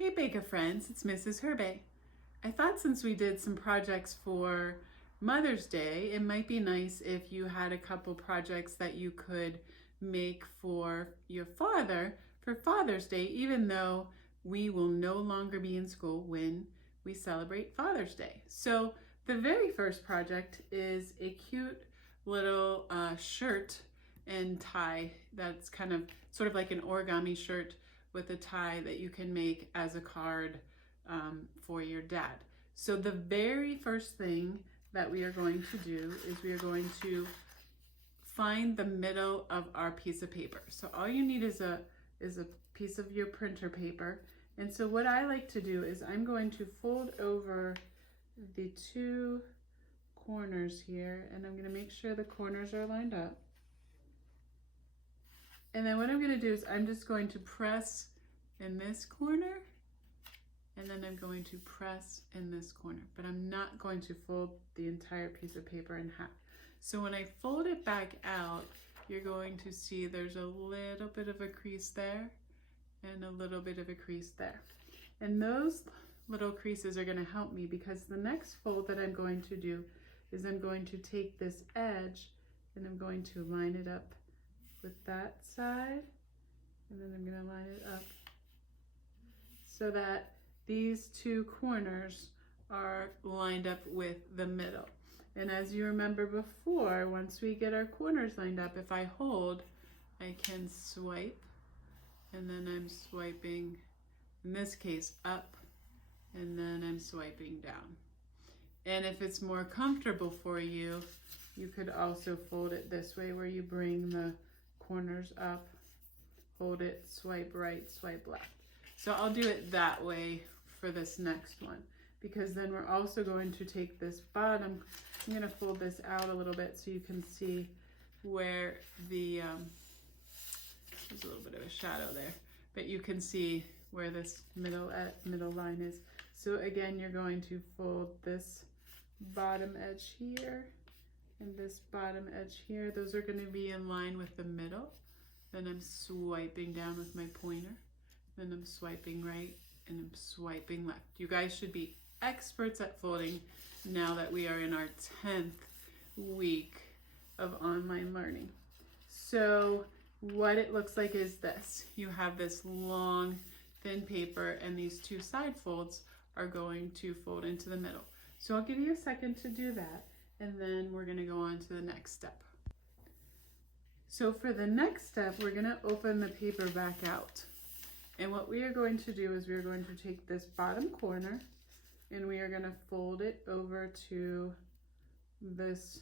Hey baker friends, it's Mrs. Herbay. I thought since we did some projects for Mother's Day, it might be nice if you had a couple projects that you could make for your father for Father's Day, even though we will no longer be in school when we celebrate Father's Day. So the very first project is a cute little shirt and tie that's kind of sort of like an origami shirt with a tie that you can make as a card for your dad. So the very first thing that we are going to do is we are going to find the middle of our piece of paper. So all you need is a piece of your printer paper. And so what I like to do is I'm going to fold over the two corners here, and I'm going to make sure the corners are lined up. And then what I'm going to do is I'm just going to press in this corner, and then I'm going to press in this corner, but I'm not going to fold the entire piece of paper in half. So when I fold it back out, you're going to see there's a little bit of a crease there and a little bit of a crease there. And those little creases are going to help me because the next fold that I'm going to do is I'm going to take this edge and I'm going to line it up with that side, and then I'm going to line it up so that these two corners are lined up with the middle. And as you remember before, once we get our corners lined up, if I hold, I can swipe, and then I'm swiping, in this case, up, and then I'm swiping down. And if it's more comfortable for you, you could also fold it this way where you bring the corners up, hold it, swipe right, swipe left. So I'll do it that way for this next one, because then we're also going to take this bottom, I'm going to fold this out a little bit so you can see where the, there's a little bit of a shadow there, but you can see where this middle line is. So again, you're going to fold this bottom edge here and this bottom edge here. Those are going to be in line with the middle. Then I'm swiping down with my pointer. Then I'm swiping right and I'm swiping left. You guys should be experts at folding now that we are in our 10th week of online learning. So what it looks like is this. You have this long, thin paper, and these two side folds are going to fold into the middle. So I'll give you a second to do that, and then we're going to go on to the next step. So for the next step, we're going to open the paper back out. And what we are going to do is we are going to take this bottom corner and we are going to fold it over to this,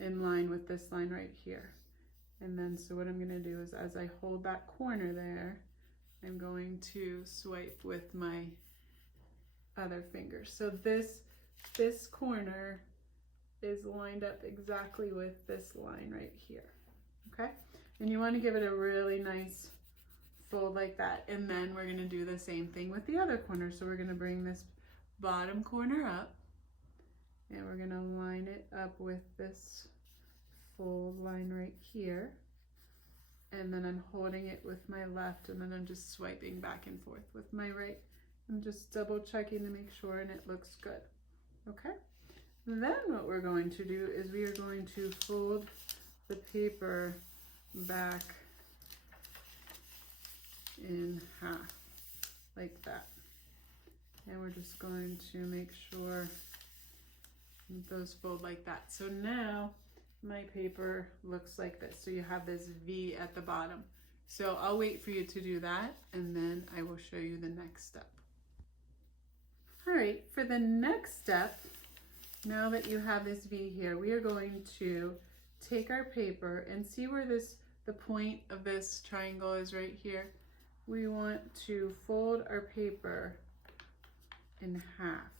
in line with this line right here. And then so what I'm going to do is as I hold that corner there, I'm going to swipe with my other finger. So this corner is lined up exactly with this line right here, okay? And you want to give it a really nice fold like that. And then we're going to do the same thing with the other corner. So we're going to bring this bottom corner up and we're going to line it up with this fold line right here. And then I'm holding it with my left, and then I'm just swiping back and forth with my right. I'm just double checking to make sure and it looks good. Okay? Then what we're going to do is we are going to fold the paper back in half like that. And we're just going to make sure those fold like that. So now my paper looks like this. So you have this V at the bottom. So I'll wait for you to do that, and then I will show you the next step. All right, for the next step, now that you have this V here, we are going to take our paper and see where the point of this triangle is right here. We want to fold our paper in half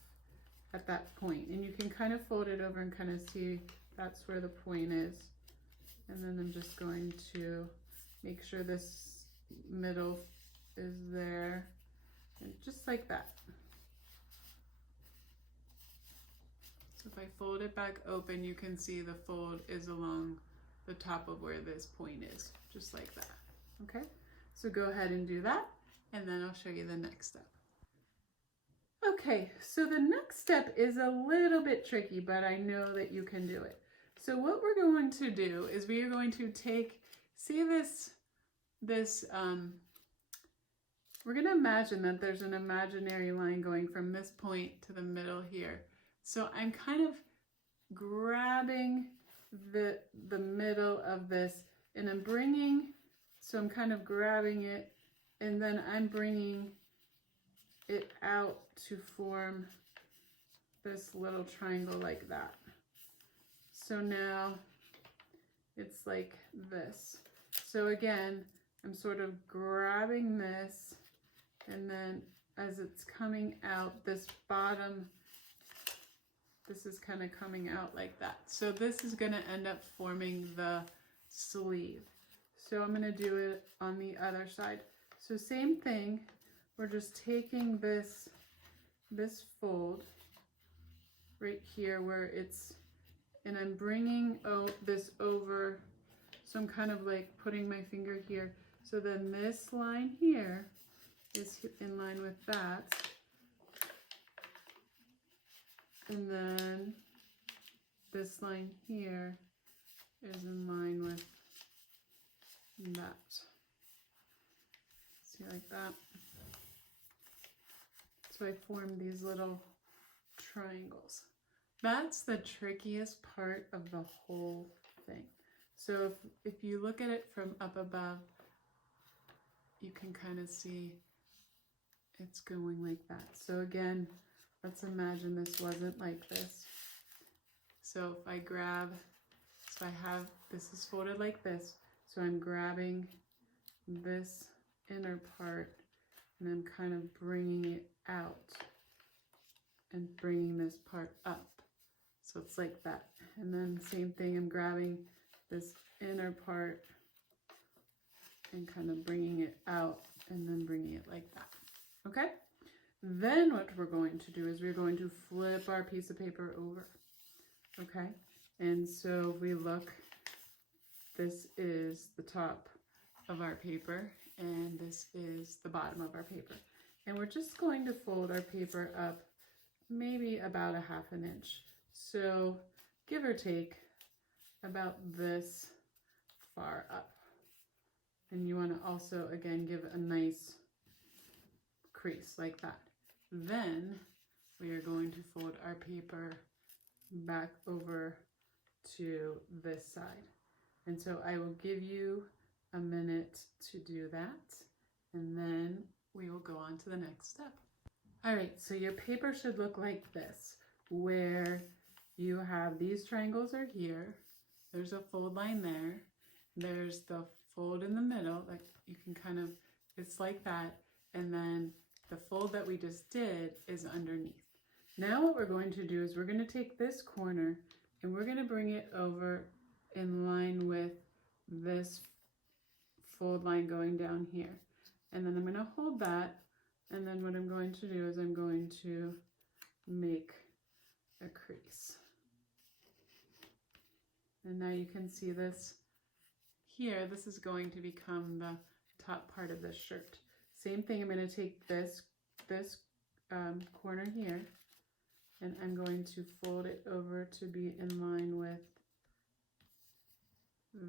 at that point, and you can kind of fold it over and kind of see that's where the point is. And then I'm just going to make sure this middle is there, and just like that. So if I fold it back open, you can see the fold is along the top of where this point is, just like that. Okay, so go ahead and do that, and then I'll show you the next step. Okay, so the next step is a little bit tricky, but I know that you can do it. So what we're going to do is we are going to take, see this, we're going to imagine that there's an imaginary line going from this point to the middle here. So I'm kind of grabbing the middle of this, and I'm bringing, so I'm kind of grabbing it, and then I'm bringing it out to form this little triangle like that. So now it's like this. So again, I'm sort of grabbing this, and then as it's coming out, this bottom, this is kind of coming out like that. So this is going to end up forming the sleeve. So I'm going to do it on the other side. So same thing, we're just taking this fold right here where it's, and I'm bringing this over. So I'm kind of like putting my finger here. So then this line here is in line with that. And then this line here is in line with that. See, like that. So I formed these little triangles. That's the trickiest part of the whole thing. So if you look at it from up above, you can kind of see it's going like that. So again, let's imagine this wasn't like this. So if I grab, so I have, this is folded like this. So I'm grabbing this inner part and I'm kind of bringing it out and bringing this part up. So it's like that. And then same thing, I'm grabbing this inner part and kind of bringing it out and then bringing it like that. Okay? Then what we're going to do is we're going to flip our piece of paper over. Okay? And so if we look, this is the top of our paper and this is the bottom of our paper. And we're just going to fold our paper up maybe about 1/2 inch. So give or take about this far up. And you want to also, again, give a nice crease like that. Then we are going to fold our paper back over to this side. And so I will give you a minute to do that, and then we will go on to the next step. All right, so your paper should look like this, where you have these triangles are here. There's a fold line there. There's the fold in the middle, like you can kind of, it's like that. And then the fold that we just did is underneath. Now what we're going to do is we're going to take this corner and we're going to bring it over in line with this fold line going down here. And then I'm going to hold that. And then what I'm going to do is I'm going to make a crease. And now you can see this here. This is going to become the top part of this shirt. Same thing, I'm going to take this corner here and I'm going to fold it over to be in line with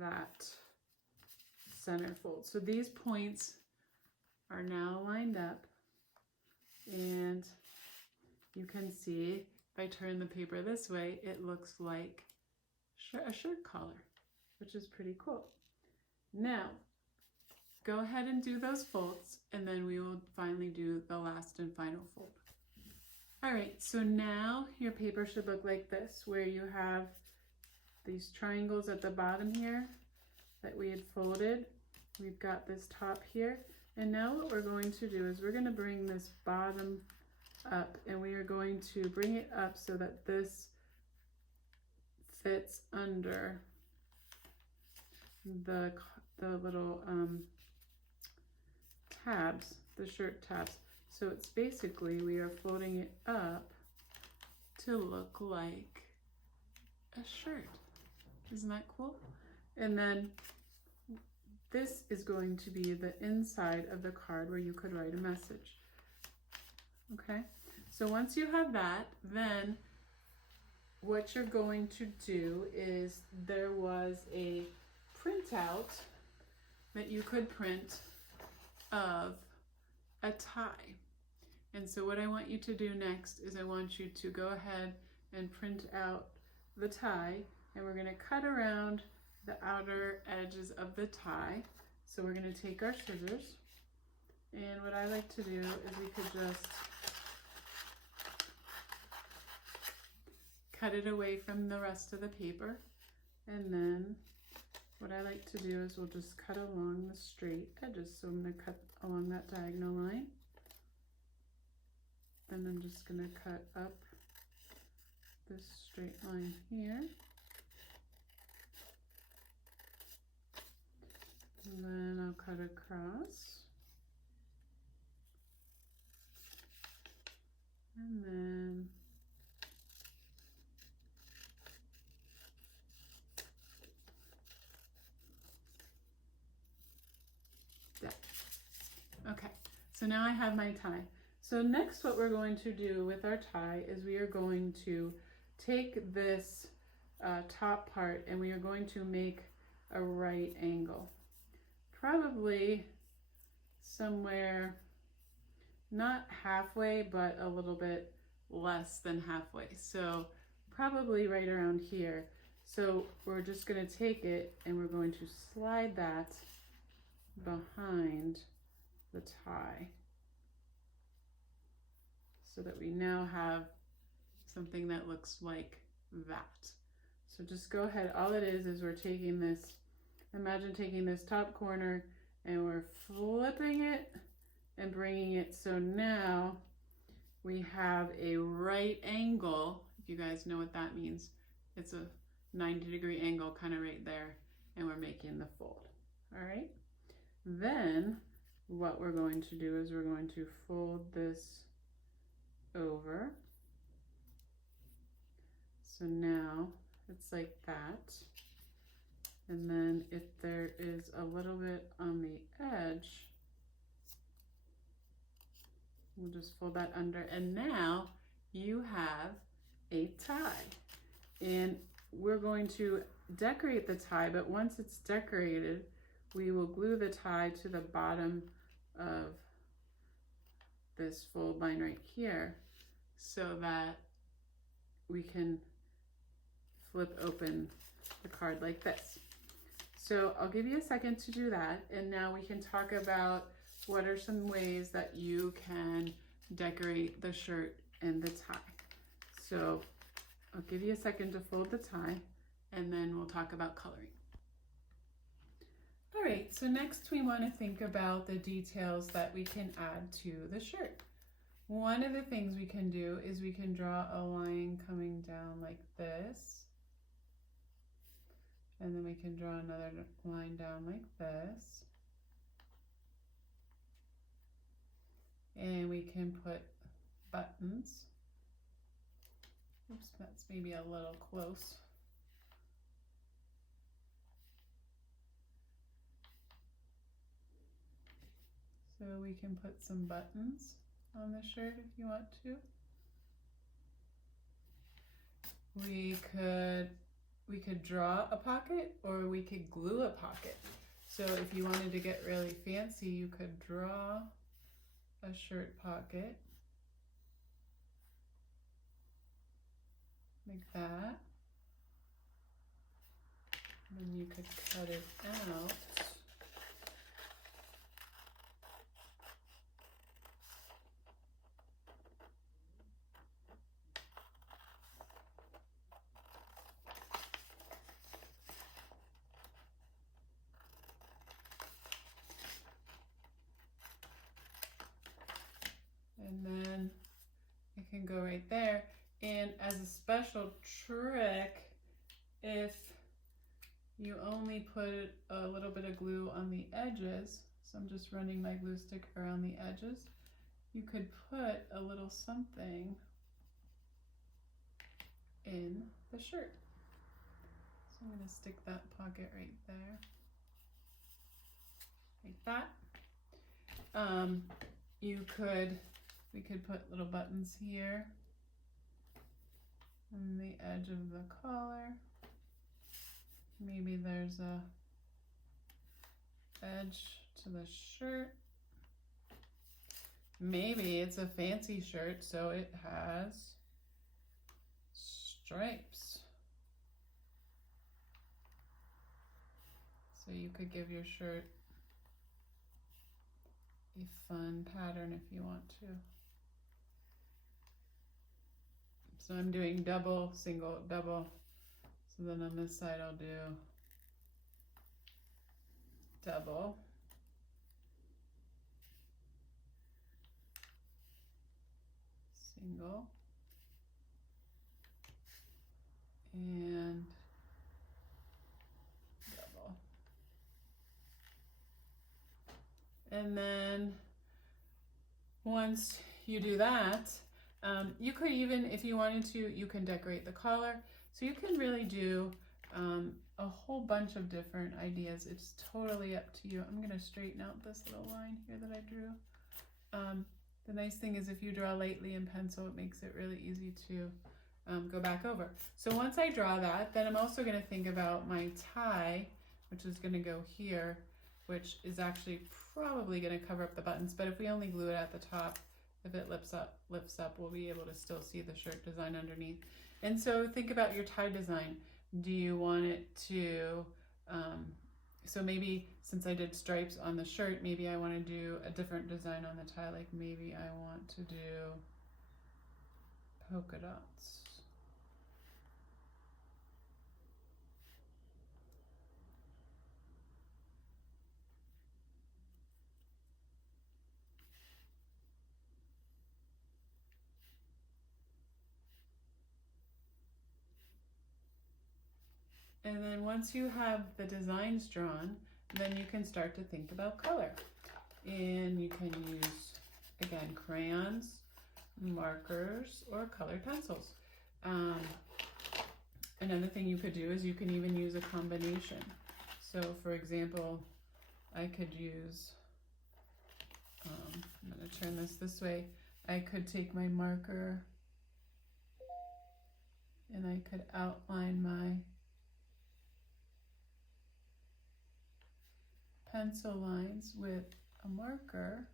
that center fold. So these points are now lined up, and you can see if I turn the paper this way, it looks like a shirt collar, which is pretty cool. Now, go ahead and do those folds, and then we will finally do the last and final fold. All right, so now your paper should look like this, where you have these triangles at the bottom here that we had folded. We've got this top here, and now what we're going to do is we're going to bring this bottom up, and we are going to bring it up so that this fits under the little tabs, the shirt tabs. So it's basically, we are folding it up to look like a shirt. Isn't that cool? And then this is going to be the inside of the card where you could write a message. Okay, so once you have that, then what you're going to do is there was a printout that you could print of a tie. And so what I want you to do next is I want you to go ahead and print out the tie, and we're going to cut around the outer edges of the tie. So we're going to take our scissors, and what I like to do is we could just cut it away from the rest of the paper, and then what I like to do is we'll just cut along the straight edges. So I'm going to cut along that diagonal line, and I'm just going to cut up this straight line here, and then I'll cut across, and then that. Okay, so now I have my tie. So next what we're going to do with our tie is we are going to take this top part and we are going to make a right angle. Probably somewhere not halfway, but a little bit less than halfway. So probably right around here. So we're just going to take it and we're going to slide that behind the tie, so that we now have something that looks like that. So just go ahead, all it is we're taking this, imagine taking this top corner and we're flipping it and bringing it, so now we have a right angle. If you guys know what that means, it's a 90-degree angle kind of right there, and we're making the fold. All right, then what we're going to do is we're going to fold this over. So now it's like that. And then if there is a little bit on the edge, we'll just fold that under. And now you have a tie. And we're going to decorate the tie, but once it's decorated, we will glue the tie to the bottom of this fold line right here, so that we can flip open the card like this. So I'll give you a second to do that, and now we can talk about what are some ways that you can decorate the shirt and the tie. So I'll give you a second to fold the tie, and then we'll talk about coloring. All right, so next we want to think about the details that we can add to the shirt. One of the things we can do is we can draw a line coming down like this, and then we can draw another line down like this, and we can put buttons. Oops, that's maybe a little close. So we can put some buttons on the shirt if you want to. We could draw a pocket, or we could glue a pocket. So if you wanted to get really fancy, you could draw a shirt pocket like that. And then you could cut it out. And then it can go right there. And as a special trick, if you only put a little bit of glue on the edges, so I'm just running my glue stick around the edges, you could put a little something in the shirt. So I'm going to stick that pocket right there. like that. We could put little buttons here on the edge of the collar. Maybe there's a edge to the shirt. Maybe it's a fancy shirt, so it has stripes. So you could give your shirt a fun pattern if you want to. So I'm doing double, single, double. So then on this side I'll do double. Single. And double. And then once you do that, you could even, if you wanted to, you can decorate the collar. So you can really do a whole bunch of different ideas. It's totally up to you. I'm gonna straighten out this little line here that I drew. The nice thing is if you draw lightly in pencil, it makes it really easy to go back over. So once I draw that, then I'm also gonna think about my tie, which is gonna go here, which is actually probably gonna cover up the buttons, but if we only glue it at the top, if it lifts up, we'll be able to still see the shirt design underneath. And so think about your tie design. Do you want it to, so maybe since I did stripes on the shirt, maybe I want to do a different design on the tie, like maybe I want to do polka dots. And then once you have the designs drawn, then you can start to think about color. And you can use, again, crayons, markers, or colored pencils. Another thing you could do is you can even use a combination. So for example, I could use, I'm going to turn this way. I could take my marker and I could outline my pencil lines with a marker.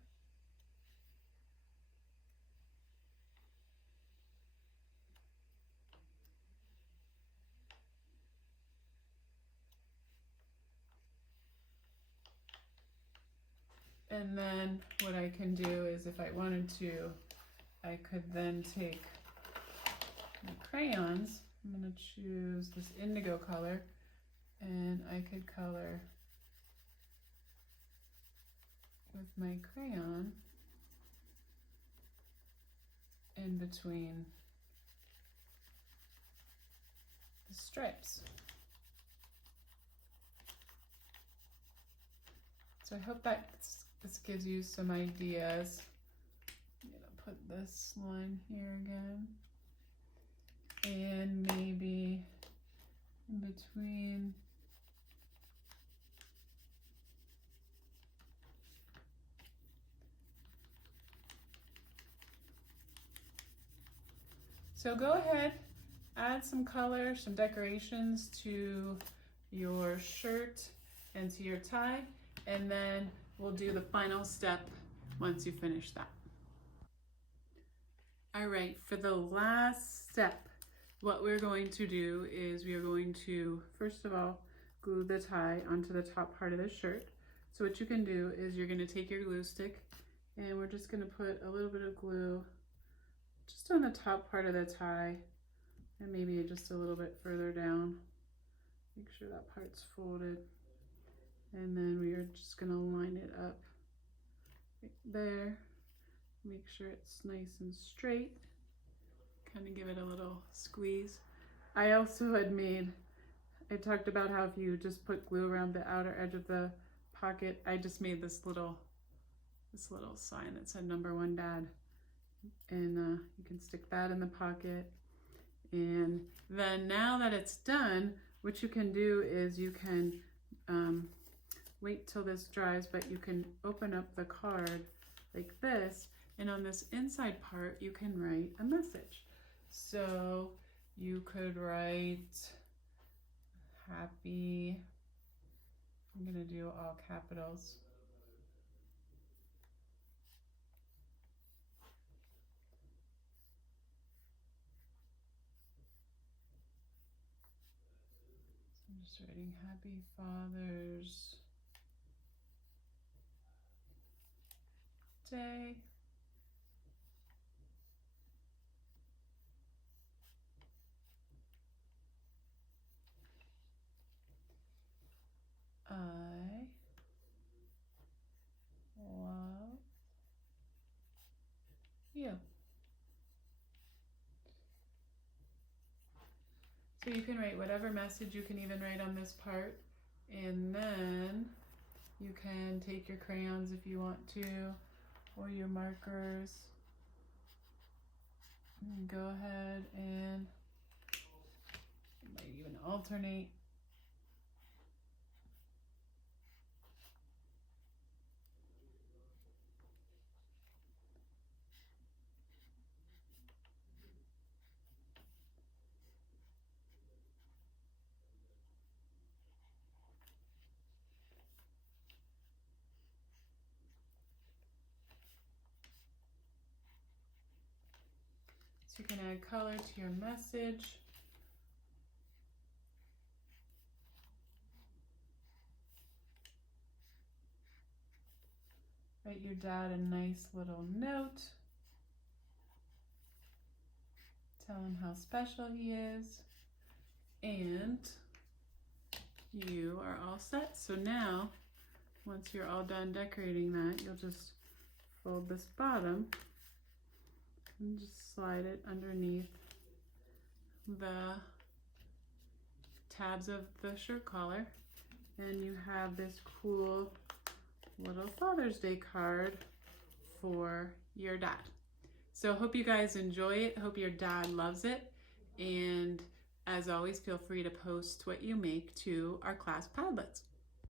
And then what I can do is if I wanted to, I could then take my crayons. I'm going to choose this indigo color and I could color with my crayon in between the stripes. So I hope that this gives you some ideas. I'm gonna put this line here again. And maybe in between so go ahead, add some color, some decorations to your shirt and to your tie, and then we'll do the final step once you finish that. All right, for the last step, what we're going to do is we are going to, first of all, glue the tie onto the top part of the shirt. So what you can do is you're gonna take your glue stick and we're just gonna put a little bit of glue just on the top part of the tie and maybe just a little bit further down. Make sure that part's folded. And then we are just gonna line it up right there. Make sure it's nice and straight. Kind of give it a little squeeze. I also had I talked about how if you just put glue around the outer edge of the pocket, I just made this little sign that said #1 Dad. And you can stick that in the pocket. And then now that it's done, what you can do is you can wait till this dries, but you can open up the card like this, and on this inside part you can write a message. So you could write happy, I'm gonna do all capitals. So I'm just writing Happy Father's Day. I love you. So you can write whatever message, you can even write on this part, and then you can take your crayons if you want to, or your markers, and go ahead and you might even alternate. So you can add color to your message. Write your dad a nice little note. Tell him how special he is. And you are all set. So now, once you're all done decorating that, you'll just fold this bottom and just slide it underneath the tabs of the shirt collar, and you have this cool little Father's Day card for your dad. So hope you guys enjoy it. Hope your dad loves it. And as always, feel free to post what you make to our class Padlets.